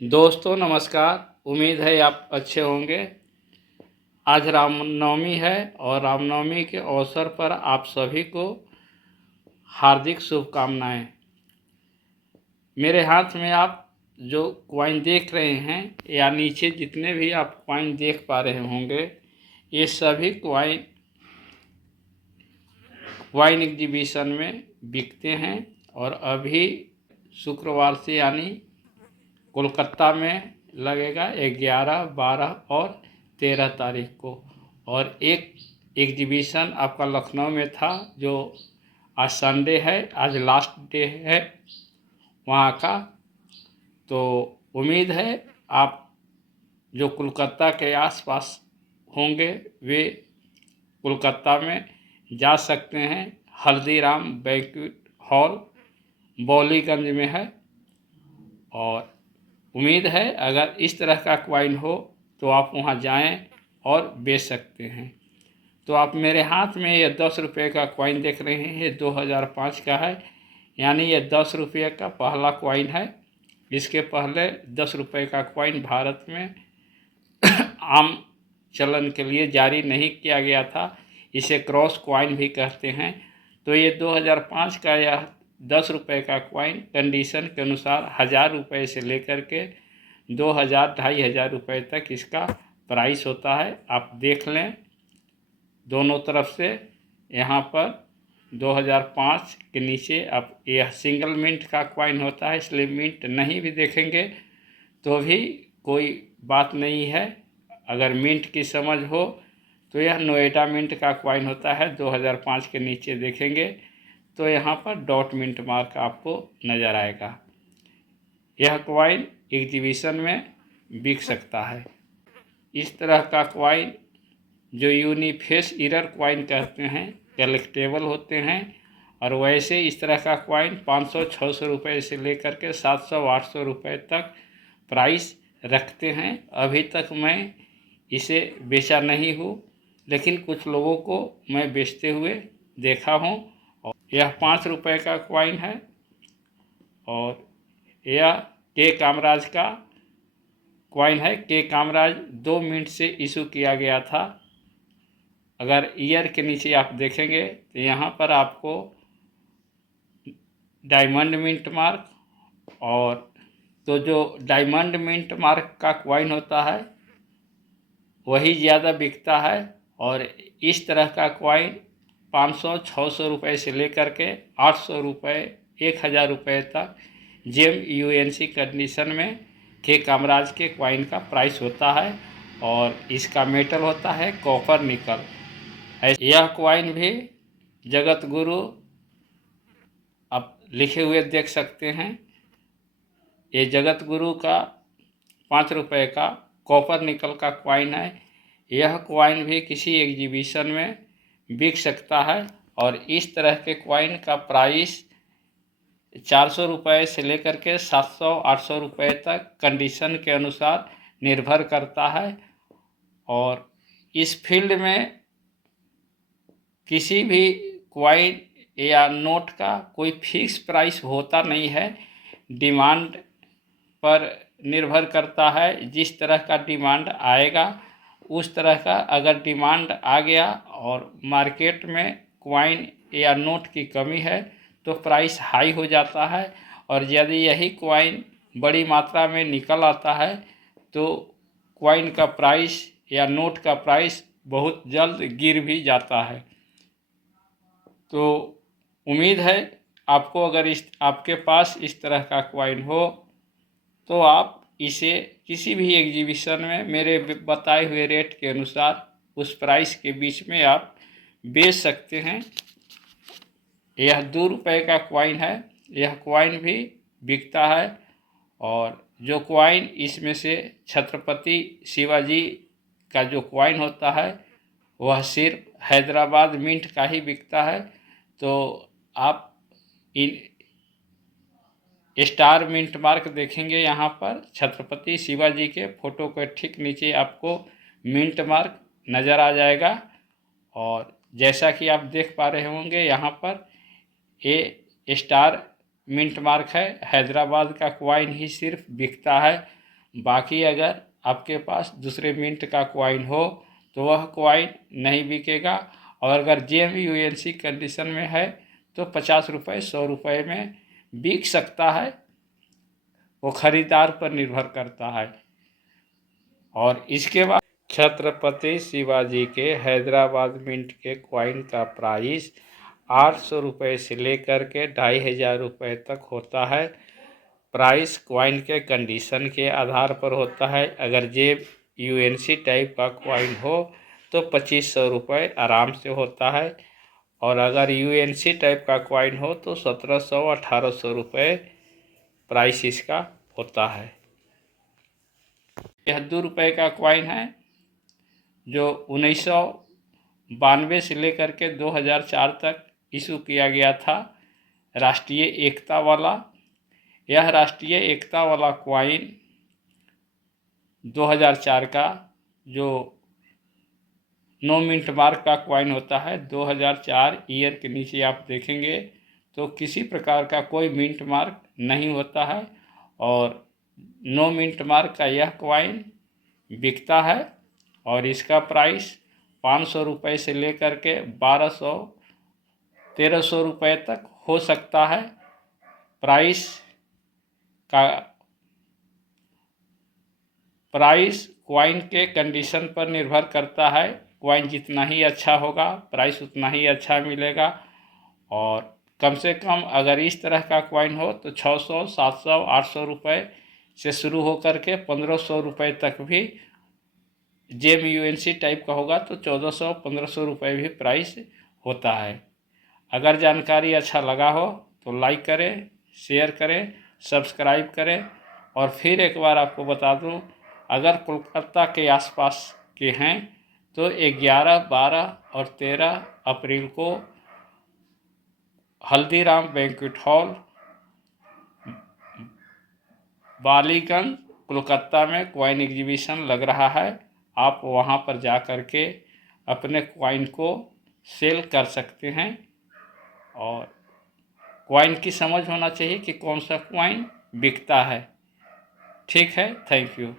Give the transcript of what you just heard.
दोस्तों नमस्कार। उम्मीद है आप अच्छे होंगे। आज रामनवमी है और रामनवमी के अवसर पर आप सभी को हार्दिक शुभकामनाएं। मेरे हाथ में आप जो क्वाइन देख रहे हैं या नीचे जितने भी आप क्वाइन देख पा रहे होंगे, ये सभी क्वाइन एग्जीबिशन में बिकते हैं। और अभी शुक्रवार से यानी कोलकाता में लगेगा 11, 12 और 13 तारीख को। और एक एग्जीबिशन आपका लखनऊ में था जो आज संडे है, आज लास्ट डे है वहाँ का। तो उम्मीद है आप जो कोलकाता के आसपास होंगे वे कोलकाता में जा सकते हैं। हल्दीराम बैंक्वेट हॉल बौलीगंज में है। और उम्मीद है अगर इस तरह का क्वाइन हो तो आप वहाँ जाएं और बेच सकते हैं। तो आप मेरे हाथ में ये 10 रुपये का क्वाइन देख रहे हैं, ये 2005 का है, यानी ये 10 रुपये का पहला क्वाइन है। इसके पहले 10 रुपये का क्वाइन भारत में आम चलन के लिए जारी नहीं किया गया था। इसे क्रॉस क्वाइन भी कहते हैं। तो ये 2005 का यह 10 रुपये का क्वाइन कंडीशन के अनुसार 1000 रुपये से लेकर के 2000, 2500 रुपये तक इसका प्राइस होता है। आप देख लें दोनों तरफ से। यहाँ पर 2005 के नीचे आप यह सिंगल मिंट का क्वाइन होता है, इसलिए मिंट नहीं भी देखेंगे तो भी कोई बात नहीं है। अगर मिंट की समझ हो तो यह नोएडा मिंट का क्वाइन होता है। 2005 के नीचे देखेंगे तो यहाँ पर डॉट मिंट मार्क आपको नज़र आएगा। यह क्वाइन एग्जीबिशन में बिक सकता है। इस तरह का क्वाइन जो यूनिफेस ईरर क्वाइन कहते हैं, कलेक्टेबल होते हैं। और वैसे इस तरह का क्वाइन 500-600 रुपये से लेकर के 700-800 रुपये तक प्राइस रखते हैं। अभी तक मैं इसे बेचा नहीं हूँ, लेकिन कुछ लोगों को मैं बेचते हुए देखा हूँ। और यह 5 रुपये का क्वाइन है और यह के कामराज का क्वाइन है। के कामराज 2 मिनट से इशू किया गया था। अगर ईयर के नीचे आप देखेंगे तो यहाँ पर आपको डायमंड मिंट मार्क, और तो जो डायमंड मिंट मार्क का क्वाइन होता है वही ज़्यादा बिकता है। और इस तरह का क्वाइन 500-600 रुपये से लेकर के 800 रुपये, 1000 रुपये तक जेम यूएनसी कंडीशन में के कामराज के क्वाइन का प्राइस होता है। और इसका मेटल होता है कॉपर निकल। यह क्वाइन भी जगत गुरु आप लिखे हुए देख सकते हैं। ये जगत गुरु का 5 रुपये का कॉपर निकल का क्वाइन है। यह क्वाइन भी किसी एग्जीबिशन में बिक सकता है। और इस तरह के क्वाइन का प्राइस 400 रुपये से लेकर के 700-800 रुपये तक कंडीशन के अनुसार निर्भर करता है। और इस फील्ड में किसी भी क्वाइन या नोट का कोई फिक्स प्राइस होता नहीं है, डिमांड पर निर्भर करता है। जिस तरह का डिमांड आएगा उस तरह का, अगर डिमांड आ गया और मार्केट में क्वाइन या नोट की कमी है तो प्राइस हाई हो जाता है। और यदि यही क्वाइन बड़ी मात्रा में निकल आता है तो क्वाइन का प्राइस या नोट का प्राइस बहुत जल्द गिर भी जाता है। तो उम्मीद है आपको अगर आपके पास इस तरह का क्वाइन हो तो आप इसे किसी भी एग्जीबिशन में मेरे बताए हुए रेट के अनुसार उस प्राइस के बीच में आप बेच सकते हैं। यह 2 रुपये का क्वाइन है। यह क्वाइन भी बिकता है। और जो क्वाइन इसमें से छत्रपति शिवाजी का जो क्वाइन होता है वह सिर्फ हैदराबाद मिंट का ही बिकता है। तो आप इन स्टार मिंट मार्क देखेंगे, यहाँ पर छत्रपति शिवाजी के फोटो के ठीक नीचे आपको मिंट मार्क नज़र आ जाएगा। और जैसा कि आप देख पा रहे होंगे यहाँ पर ये स्टार मिंट मार्क है। हैदराबाद का क्वाइन ही सिर्फ बिकता है। बाकी अगर आपके पास दूसरे मिंट का कॉइन हो तो वह कॉइन नहीं बिकेगा, और अगर JMUNC कंडीशन में है तो 50 रुपये 100 रुपये में बिक सकता है। वो खरीदार पर निर्भर करता है। और इसके बाद छत्रपति शिवाजी के हैदराबाद मिंट के कॉइन का प्राइस 800 रुपये से लेकर के 2500 रुपये तक होता है। प्राइस कॉइन के कंडीशन के आधार पर होता है। अगर JMUNC टाइप का कॉइन हो तो 2500 रुपये आराम से होता है, और अगर UNC टाइप का कॉइन हो तो 1700-1800 रुपये प्राइस इसका होता है। यह 2 रुपये का कॉइन है जो 1992 से लेकर के 2004 तक इशू किया गया था, राष्ट्रीय एकता वाला। यह राष्ट्रीय एकता वाला कॉइन 2004 का जो 9 मिंट मार्क का कॉइन होता है, 2004 ईयर के नीचे आप देखेंगे तो किसी प्रकार का कोई मिंट मार्क नहीं होता है, और 9 मिंट मार्क का यह कॉइन बिकता है, और इसका प्राइस 500 रुपये से लेकर के 1200-1300 रुपये तक हो सकता है। प्राइस कॉइन के कंडीशन पर निर्भर करता है। कॉइन जितना ही अच्छा होगा प्राइस उतना ही अच्छा मिलेगा, और कम से कम अगर इस तरह का कॉइन हो तो 600, 700, 800 रुपये से शुरू होकर के 1500 रुपये तक भी, JMUNC टाइप का होगा तो 1400-1500 रुपये भी प्राइस होता है। अगर जानकारी अच्छा लगा हो तो लाइक करें, शेयर करें, सब्सक्राइब करें। और फिर एक बार आपको बता दूं, अगर कोलकाता के आसपास के हैं तो 11, 12 और 13 अप्रैल को हल्दीराम बैंक्वेट हॉल, बालीगंज, कोलकाता में कॉइन एग्जीबिशन लग रहा है। आप वहां पर जा कर के अपने कॉइन को सेल कर सकते हैं, और कॉइन की समझ होना चाहिए कि कौन सा कॉइन बिकता है। ठीक है, थैंक यू।